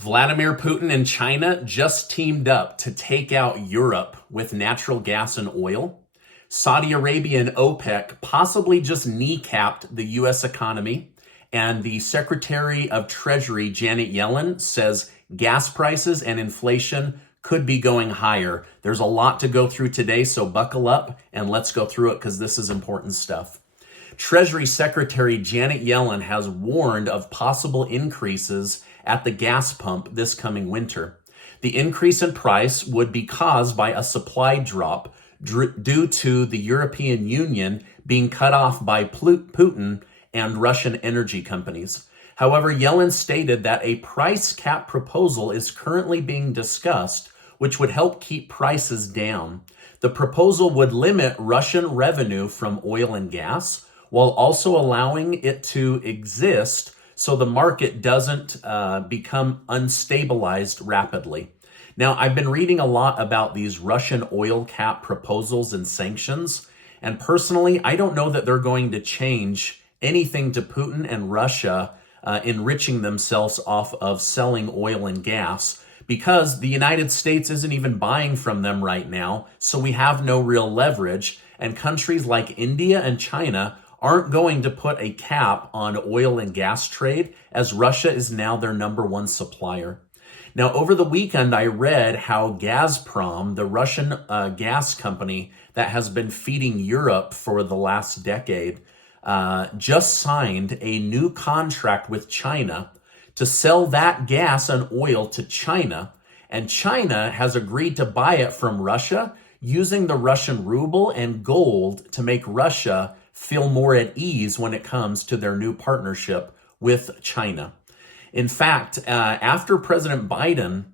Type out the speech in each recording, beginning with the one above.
Vladimir Putin and China just teamed up to take out Europe with natural gas and oil. Saudi Arabia and OPEC possibly just kneecapped the U.S. economy. And the Secretary of Treasury, Janet Yellen, says gas prices and inflation could be going higher. There's a lot to go through today, so buckle up and let's go through it because this is important stuff. Treasury Secretary Janet Yellen has warned of possible increases at the gas pump this coming winter. The increase in price would be caused by a supply drop due to the European Union being cut off by Putin and Russian energy companies. However, Yellen stated that a price cap proposal is currently being discussed, which would help keep prices down. The proposal would limit Russian revenue from oil and gas, while also allowing it to exist so the market doesn't become unstabilized rapidly. Now, I've been reading a lot about these Russian oil cap proposals and sanctions, and personally, I don't know that they're going to change anything to Putin and Russia enriching themselves off of selling oil and gas, because the United States isn't even buying from them right now, so we have no real leverage, and countries like India and China aren't going to put a cap on oil and gas trade, as Russia is now their number one supplier. Now, over the weekend, I read how Gazprom, the Russian gas company that has been feeding Europe for the last decade, just signed a new contract with China to sell that gas and oil to China, and China has agreed to buy it from Russia using the Russian ruble and gold to make Russia feel more at ease when it comes to their new partnership with China. In fact, after President Biden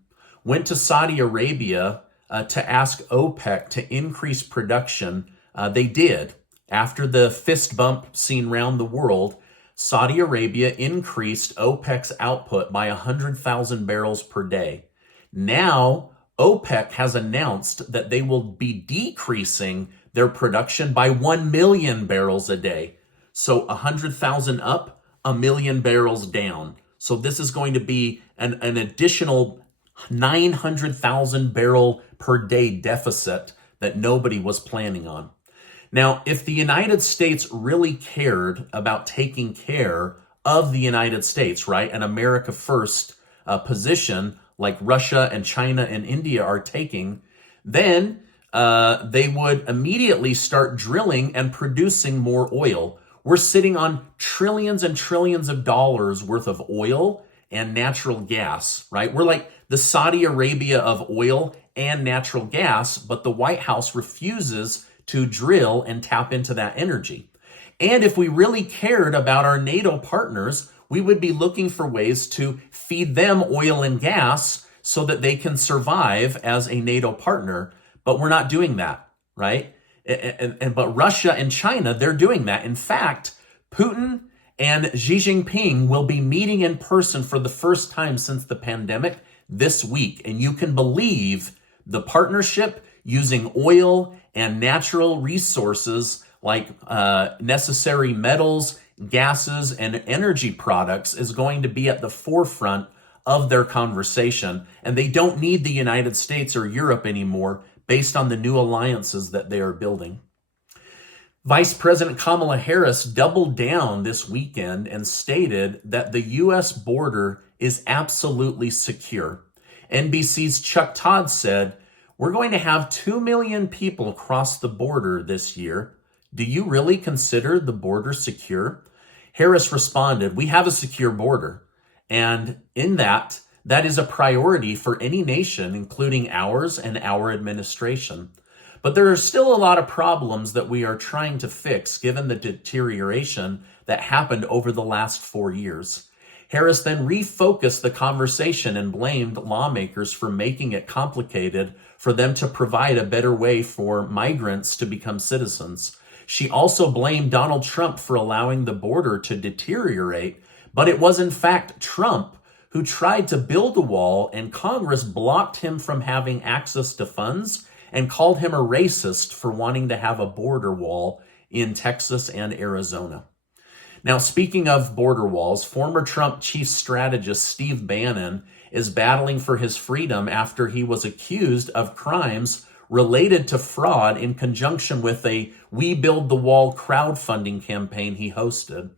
went to Saudi Arabia to ask OPEC to increase production, they did. After the fist bump seen around the world, Saudi Arabia increased OPEC's output by 100,000 barrels per day. Now, OPEC has announced that they will be decreasing their production by 1 million barrels a day. So 100,000 up, 1 million barrels down. So this is going to be an additional 900,000 barrel per day deficit that nobody was planning on. Now, if the United States really cared about taking care of the United States, right, an America first position like Russia and China and India are taking, then they would immediately start drilling and producing more oil. We're sitting on trillions and trillions of dollars worth of oil and natural gas, right? We're like the Saudi Arabia of oil and natural gas, but the White House refuses to drill and tap into that energy. And if we really cared about our NATO partners, we would be looking for ways to feed them oil and gas so that they can survive as a NATO partner. But we're not doing that, right? But Russia and China, they're doing that. In fact, Putin and Xi Jinping will be meeting in person for the first time since the pandemic this week. And you can believe the partnership using oil and natural resources like necessary metals, gases, and energy products is going to be at the forefront of their conversation. And they don't need the United States or Europe anymore based on the new alliances that they are building. Vice President Kamala Harris doubled down this weekend and stated that the U.S. border is absolutely secure. NBC's Chuck Todd said, "We're going to have 2 million people cross the border this year. Do you really consider the border secure?" Harris responded, "We have a secure border. And in that is a priority for any nation, including ours and our administration. But there are still a lot of problems that we are trying to fix given the deterioration that happened over the last 4 years." Harris then refocused the conversation and blamed lawmakers for making it complicated for them to provide a better way for migrants to become citizens. She also blamed Donald Trump for allowing the border to deteriorate, but it was in fact Trump who tried to build a wall, and Congress blocked him from having access to funds and called him a racist for wanting to have a border wall in Texas and Arizona. Now, speaking of border walls, former Trump chief strategist Steve Bannon is battling for his freedom after he was accused of crimes related to fraud in conjunction with a We Build the Wall crowdfunding campaign he hosted.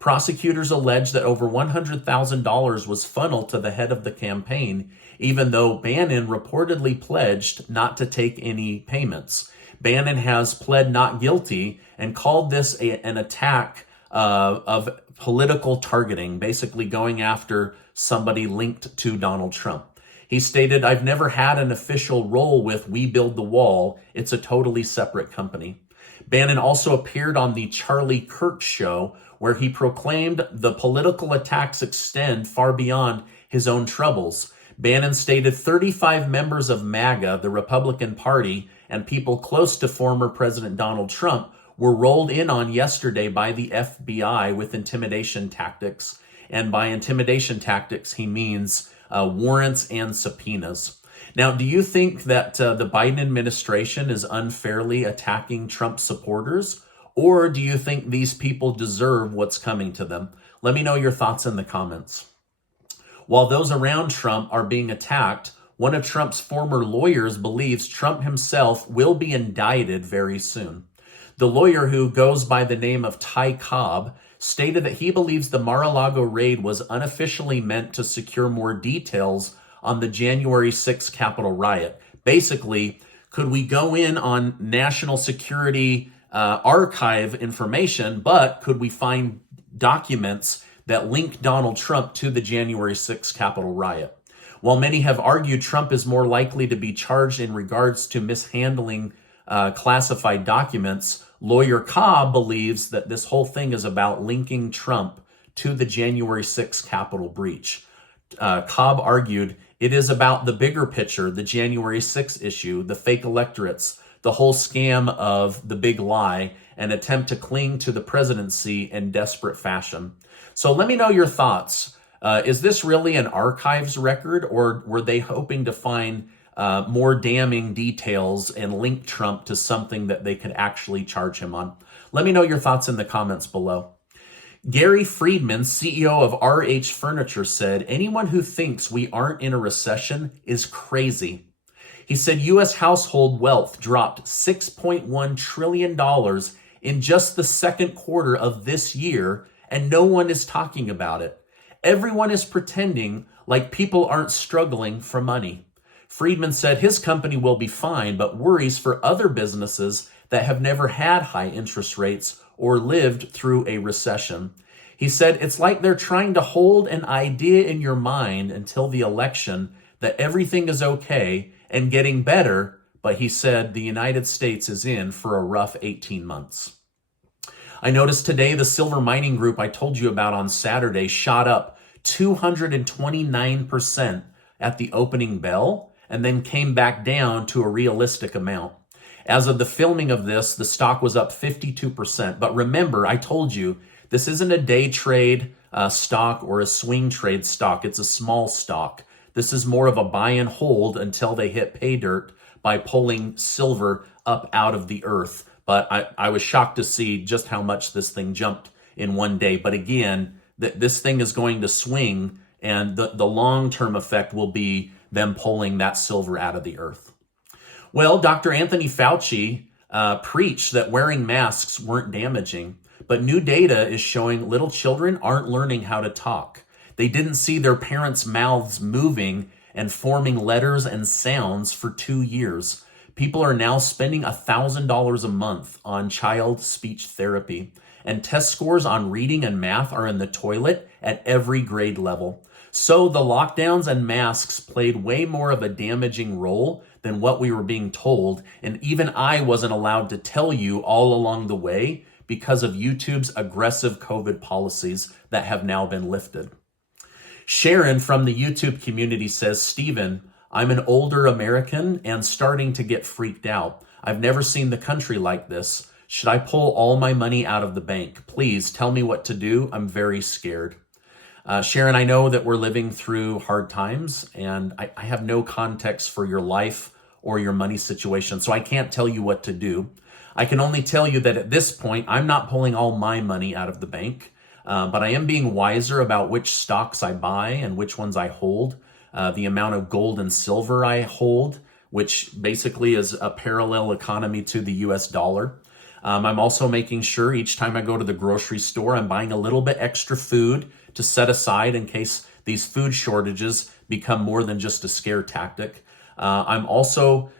Prosecutors allege that over $100,000 was funneled to the head of the campaign, even though Bannon reportedly pledged not to take any payments. Bannon has pled not guilty and called this an attack of political targeting, basically going after somebody linked to Donald Trump. He stated, "I've never had an official role with We Build the Wall. It's a totally separate company." Bannon also appeared on the Charlie Kirk show, where he proclaimed the political attacks extend far beyond his own troubles. Bannon stated 35 members of MAGA, the Republican Party, and people close to former President Donald Trump were rolled in on yesterday by the FBI with intimidation tactics. And by intimidation tactics, he means warrants and subpoenas. Now, do you think that the Biden administration is unfairly attacking Trump supporters? Or do you think these people deserve what's coming to them? Let me know your thoughts in the comments. While those around Trump are being attacked, one of Trump's former lawyers believes Trump himself will be indicted very soon. The lawyer, who goes by the name of Ty Cobb, stated that he believes the Mar-a-Lago raid was unofficially meant to secure more details on the January 6th Capitol riot. Basically, could we go in on national security archive information, but could we find documents that link Donald Trump to the January 6th Capitol riot? While many have argued Trump is more likely to be charged in regards to mishandling classified documents, lawyer Cobb believes that this whole thing is about linking Trump to the January 6th Capitol breach. Cobb argued it is about the bigger picture, the January 6th issue, the fake electorates, the whole scam of the big lie, and attempt to cling to the presidency in desperate fashion. So let me know your thoughts. Is this really an archives record, or were they hoping to find more damning details and link Trump to something that they could actually charge him on? Let me know your thoughts in the comments below. Gary Friedman, CEO of RH Furniture, said, "Anyone who thinks we aren't in a recession is crazy." He said U.S. household wealth dropped $6.1 trillion in just the second quarter of this year, and no one is talking about it. Everyone is pretending like people aren't struggling for money. Friedman said his company will be fine, but worries for other businesses that have never had high interest rates or lived through a recession. He said it's like they're trying to hold an idea in your mind until the election that everything is okay and getting better, but he said the United States is in for a rough 18 months. I noticed today the silver mining group I told you about on Saturday shot up 229% at the opening bell and then came back down to a realistic amount. As of the filming of this, the stock was up 52%. But remember, I told you, this isn't a day trade stock or a swing trade stock. It's a small stock. This is more of a buy and hold until they hit pay dirt by pulling silver up out of the earth. But I was shocked to see just how much this thing jumped in one day. But again, this thing is going to swing, and the long-term effect will be them pulling that silver out of the earth. Well, Dr. Anthony Fauci preached that wearing masks weren't damaging, but new data is showing little children aren't learning how to talk. They didn't see their parents' mouths moving and forming letters and sounds for 2 years. People are now spending $1,000 a month on child speech therapy, and test scores on reading and math are in the toilet at every grade level. So the lockdowns and masks played way more of a damaging role than what we were being told, and even I wasn't allowed to tell you all along the way because of YouTube's aggressive COVID policies that have now been lifted. Sharon from the YouTube community says, "Stephen, I'm an older American and starting to get freaked out. I've never seen the country like this. Should I pull all my money out of the bank? Please tell me what to do. I'm very scared." Sharon, I know that we're living through hard times, and I have no context for your life or your money situation, so I can't tell you what to do. I can only tell you that at this point, I'm not pulling all my money out of the bank. But I am being wiser about which stocks I buy and which ones I hold, the amount of gold and silver I hold, which basically is a parallel economy to the US dollar. I'm also making sure each time I go to the grocery store, I'm buying a little bit extra food to set aside in case these food shortages become more than just a scare tactic. I'm also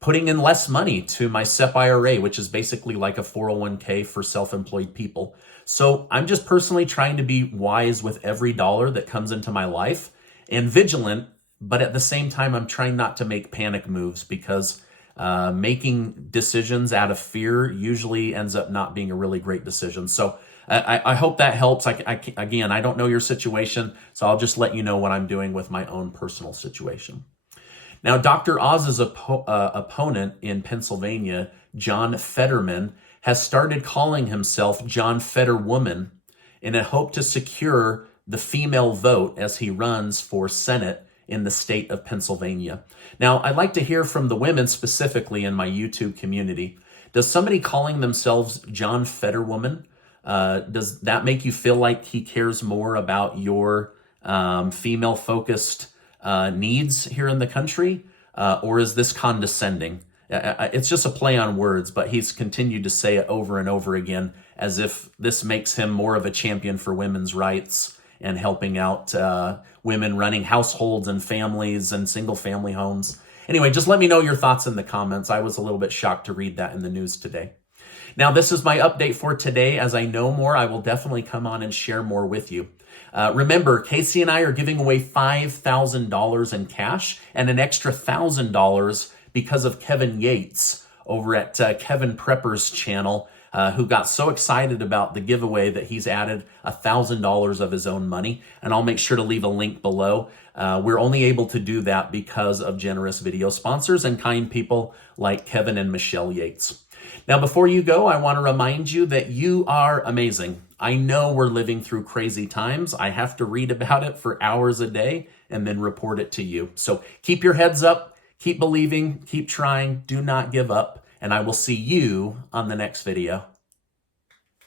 putting in less money to my SEP IRA, which is basically like a 401k for self-employed people. So I'm just personally trying to be wise with every dollar that comes into my life and vigilant, but at the same time, I'm trying not to make panic moves because making decisions out of fear usually ends up not being a really great decision. So I hope that helps. Again, I don't know your situation, so I'll just let you know what I'm doing with my own personal situation. Now, Dr. Oz's opponent in Pennsylvania, John Fetterman, has started calling himself John Fetterwoman in a hope to secure the female vote as he runs for Senate in the state of Pennsylvania. Now, I'd like to hear from the women specifically in my YouTube community. Does somebody calling themselves John Fetterwoman, does that make you feel like he cares more about your female-focused needs here in the country? Or is this condescending? It's just a play on words, but he's continued to say it over and over again as if this makes him more of a champion for women's rights and helping out women running households and families and single-family homes. Anyway, just let me know your thoughts in the comments. I was a little bit shocked to read that in the news today. Now, this is my update for today. As I know more, I will definitely come on and share more with you. Remember, Casey and I are giving away $5,000 in cash and an extra $1,000 because of Kevin Yates over at Kevin Prepper's channel, who got so excited about the giveaway that he's added $1,000 of his own money. And I'll make sure to leave a link below. We're only able to do that because of generous video sponsors and kind people like Kevin and Michelle Yates. Now, before you go, I want to remind you that you are amazing. I know we're living through crazy times. I have to read about it for hours a day and then report it to you. So keep your heads up, keep believing, keep trying, do not give up, and I will see you on the next video.